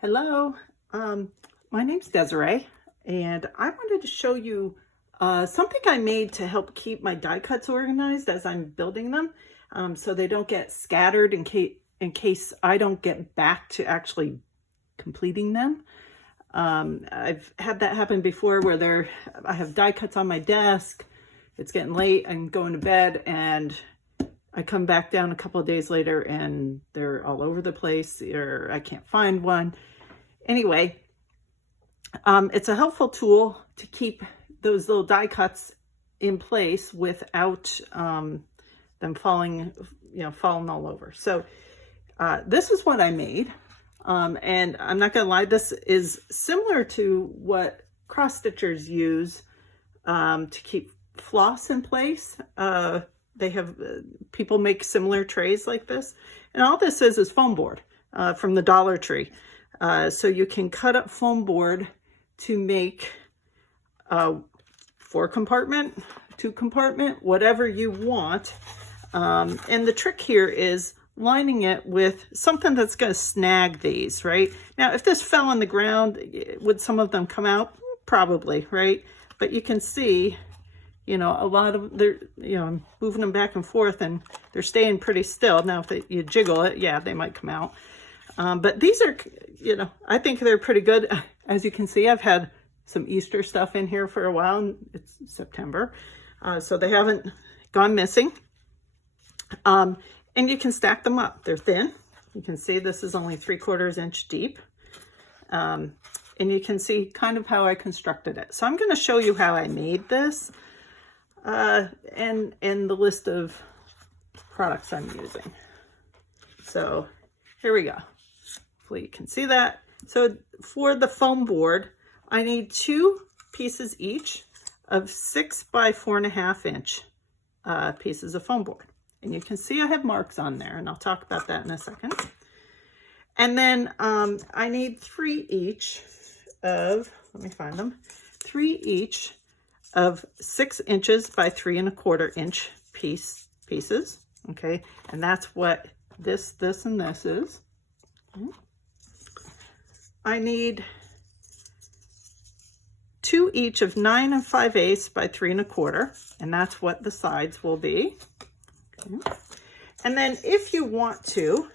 Hello, my name's Desiree, and I wanted to show you something I made to help keep my die cuts organized as I'm building them, so they don't get scattered in case I don't get back to actually completing them. I've had that happen before where I have die cuts on my desk, it's getting late, I'm going to bed, and I come back down a couple of days later and they're all over the place, or I can't find one. Anyway, it's a helpful tool to keep those little die cuts in place without them falling all over. So this is what I made. And I'm not gonna lie, this is similar to what cross stitchers use to keep floss in place. They have, people make similar trays like this. And all this is foam board from the Dollar Tree. So you can cut up foam board to make 4-compartment, 2-compartment, whatever you want. And the trick here is lining it with something that's going to snag these, right? Now, if this fell on the ground, would some of them come out? Probably, right? But you can see, a lot of I'm moving them back and forth and they're staying pretty still. Now, if you jiggle it, yeah, they might come out. But these are, I think they're pretty good. As you can see, I've had some Easter stuff in here for a while, and it's September. So they haven't gone missing. And you can stack them up. They're thin. You can see this is only 3/4 inch deep. And you can see kind of how I constructed it. So I'm going to show you how I made this. And the list of products I'm using. So here we go. Hopefully you can see that. So for the foam board, I need 2 pieces each of 6 by 4.5 inch pieces of foam board. And you can see I have marks on there, and I'll talk about that in a second. And then I need 3 each of, let me find them, 3 each of 6 inches by 3¼ inch pieces. Okay, and that's what this, and this is. Okay. I need 2 each of 9 5/8 by 3¼ and that's what the sides will be. Okay. And then if you want to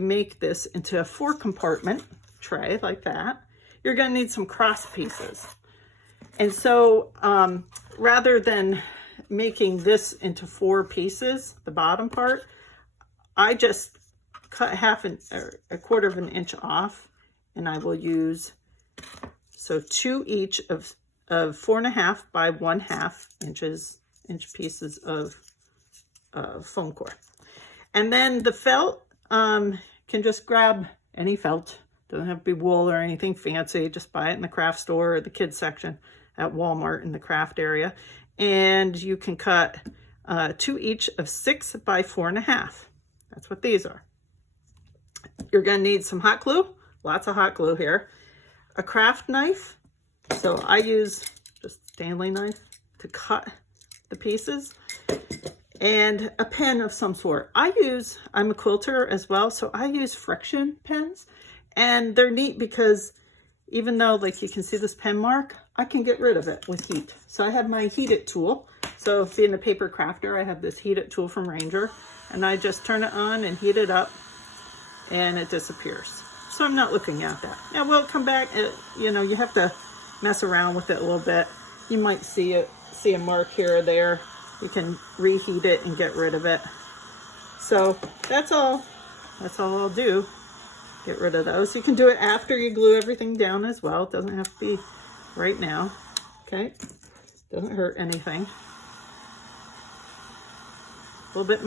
make this into a 4-compartment tray like that, you're going to need some cross pieces. And so rather than making this into 4 pieces, the bottom part, I just cut 1/4 inch off, and I will use, so 2 each of 4.5 by 1/2 inch pieces of foam core. And then the felt, can just grab any felt. Doesn't have to be wool or anything fancy. Just buy it in the craft store or the kids section at Walmart in the craft area. And you can cut 2 each of 6 by 4.5. That's what these are. You're going to need some hot glue, lots of hot glue here, a craft knife. So I use just a Stanley knife to cut the pieces, and a pen of some sort. I'm a quilter as well, so I use friction pens, and they're neat because even though, like, you can see this pen mark, I can get rid of it with heat. So I have my heat it tool. So being a paper crafter, I have this heat it tool from Ranger, and I just turn it on and heat it up, and it disappears. So I'm not looking at that. Now we'll come back, you have to mess around with it a little bit. You might see a mark here or there. You can reheat it and get rid of it. So that's all I'll do. Get rid of those. You can do it after you glue everything down as well. It doesn't have to be right now. Okay, doesn't hurt anything. A little bit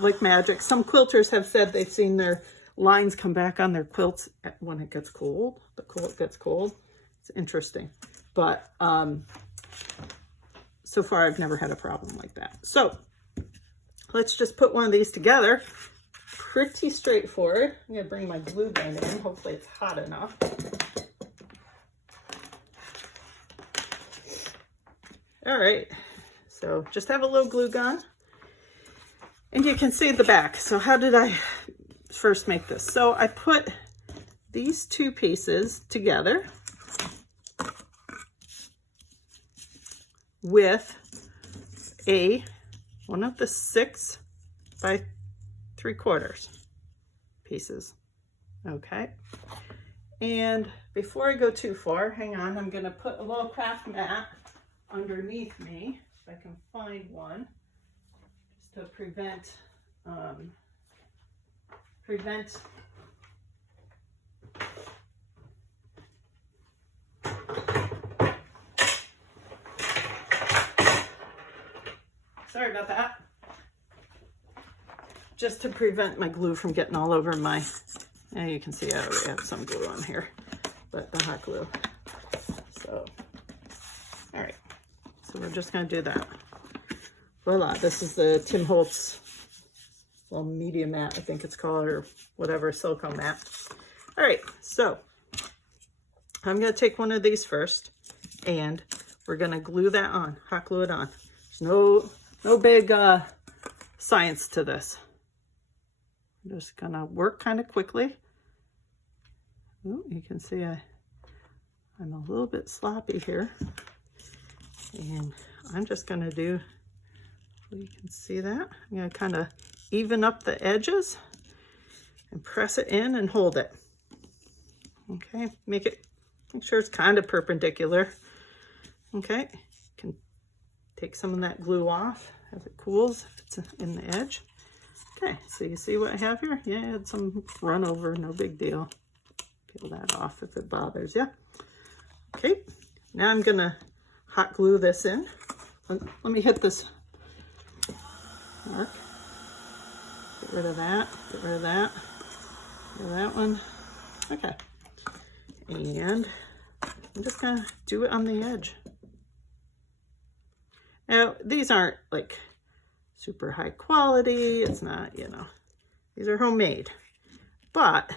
like magic. Some quilters have said they've seen their lines come back on their quilts when it gets cold. The quilt gets cold. It's interesting, but so far I've never had a problem like that. So let's just put one of these together. Pretty straightforward. I'm gonna bring my glue gun in. Hopefully it's hot enough. All right, so just have a little glue gun. And you can see the back. So how did I first make this? So I put these two pieces together with one of the 6 by 3/4 pieces. Okay. And before I go too far, hang on, I'm going to put a little craft mat underneath me, if I can find one, just to prevent sorry about that. Just to prevent my glue from getting all over my, you can see I already have some glue on here, but the hot glue. So, all right, so we're just gonna do that. Voila, this is the Tim Holtz little media mat, I think it's called, or whatever, silicone mat. All right, so I'm gonna take one of these first, and we're gonna glue that on, hot glue it on. There's no big science to this. I'm just gonna work kind of quickly. Ooh, you can see I'm a little bit sloppy here. And I'm just gonna do, you can see that. I'm gonna kind of even up the edges and press it in and hold it. Okay, make sure it's kind of perpendicular. Okay, you can take some of that glue off as it cools if it's in the edge. Okay, so you see what I have here? Yeah, I had some run over, no big deal. Peel that off if it bothers you. Okay, now I'm gonna hot glue this in. Let me hit this mark. Get rid of that, get rid of that, get rid of that one. Okay, and I'm just gonna do it on the edge. Now, these aren't like super high quality. It's not, you know, these are homemade. But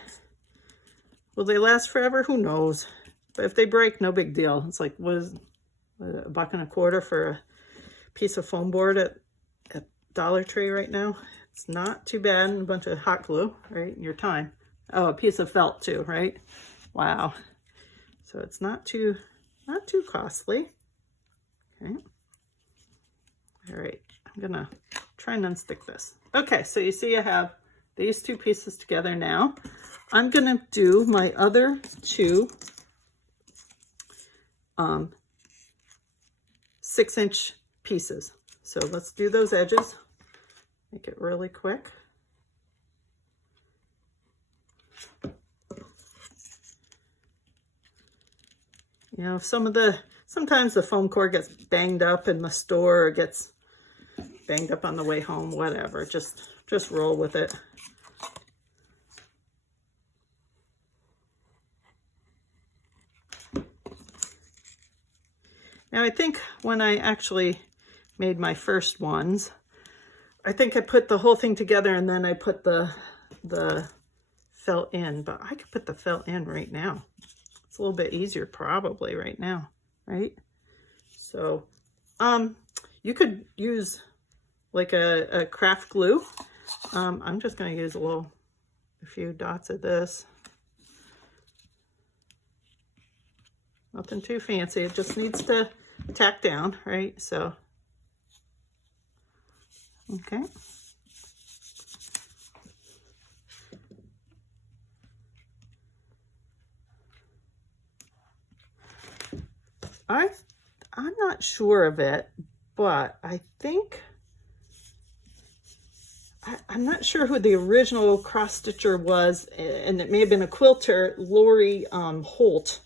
will they last forever? Who knows? But if they break, no big deal. It's like, what is $1.25 for a piece of foam board at Dollar Tree right now? It's not too bad. And a bunch of hot glue, right? In your time. Oh, a piece of felt too, right? Wow. So it's not too costly. Okay. All right. I'm gonna try and unstick this. Okay, so you see I have these two pieces together now. I'm gonna do my other two 6-inch pieces. So let's do those edges. Make it really quick. You know, sometimes the foam core gets banged up in the store, or gets banged up on the way home, whatever. Just roll with it. Now I think when I actually made my first ones, I think I put the whole thing together and then I put the felt in, but I could put the felt in right now. It's a little bit easier probably right now, right? So you could use like a craft glue. I'm just going to use a few dots of this. Nothing too fancy. It just needs to tack down, right? So, okay. I'm not sure of it, but I think I'm not sure who the original cross stitcher was, and it may have been a quilter, Lori Holt,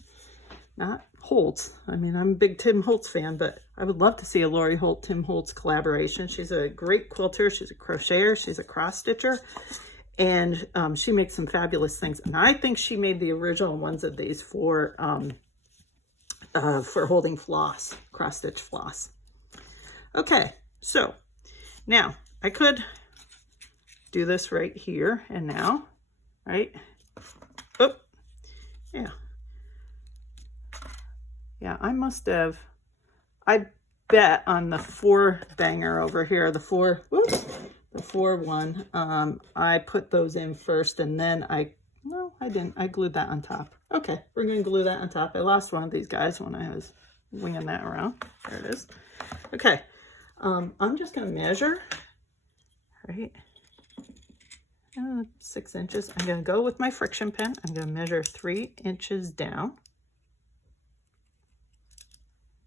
not Holtz. I mean, I'm a big Tim Holtz fan, but I would love to see a Lori Holt, Tim Holtz collaboration. She's a great quilter. She's a crocheter. She's a cross stitcher, and she makes some fabulous things. And I think she made the original ones of these for holding floss, cross stitch floss. Okay, so now I could do this right here and now, right? Oh, yeah. Yeah, I must have, I bet on the 4 banger over here, the 4 one, I put those in first and then I No, I didn't. I glued that on top. Okay, we're going to glue that on top. I lost one of these guys when I was winging that around. There it is. Okay, I'm just going to measure, right, 6 inches. I'm going to go with my friction pen. I'm going to measure 3 inches down.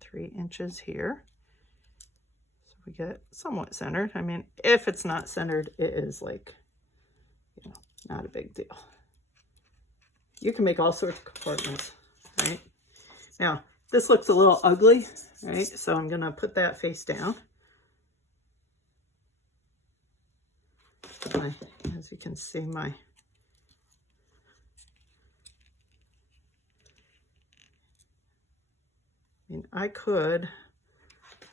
3 inches here. So we get somewhat centered. I mean, if it's not centered, it is like, you know, not a big deal. You can make all sorts of compartments, right? Now, this looks a little ugly, right? So I'm gonna put that face down. As you can see, I mean, I could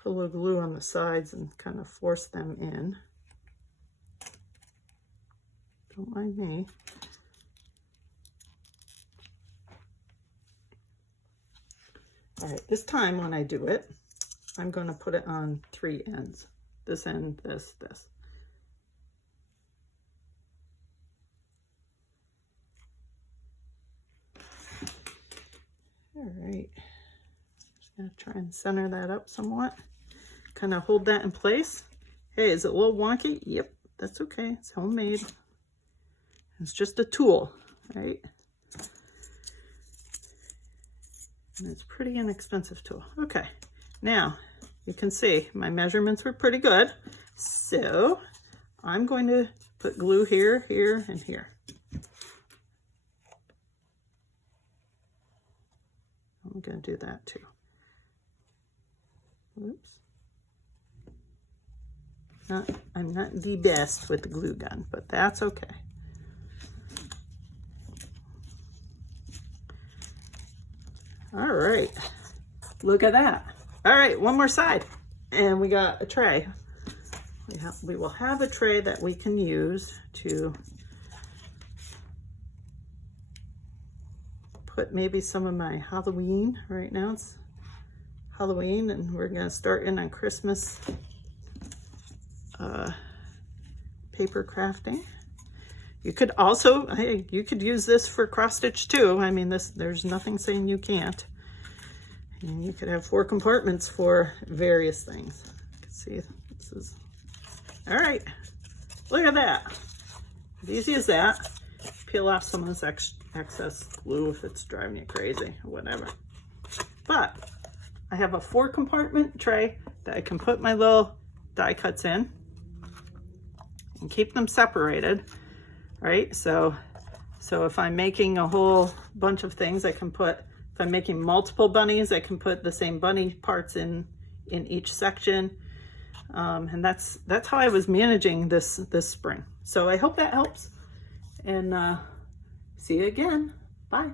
put a little glue on the sides and kind of force them in. Don't mind me. All right, this time when I do it, I'm going to put it on 3 ends. This end, this. All right, just going to try and center that up somewhat. Kind of hold that in place. Hey, is it a little wonky? Yep, that's okay. It's homemade. It's just a tool, right? And it's a pretty inexpensive tool. Okay, now you can see my measurements were pretty good. So I'm going to put glue here, here, and here. I'm going to do that too. Oops. I'm not the best with the glue gun, but that's okay. All right, look at that. All right, one more side, and we got a tray. We will have a tray that we can use to put maybe some of my Halloween. Right now it's Halloween, and we're gonna start in on Christmas paper crafting. You could also, hey, you could use this for cross stitch too. I mean, there's nothing saying you can't. And you could have 4 compartments for various things. You can see this is, all right, look at that. As easy as that. Peel off some of this excess glue if it's driving you crazy or whatever. But I have a 4 compartment tray that I can put my little die cuts in and keep them separated. Right, so if I'm making a whole bunch of things, I can put, if I'm making multiple bunnies, I can put the same bunny parts in each section. And that's how I was managing this spring. So I hope that helps, and see you again. Bye.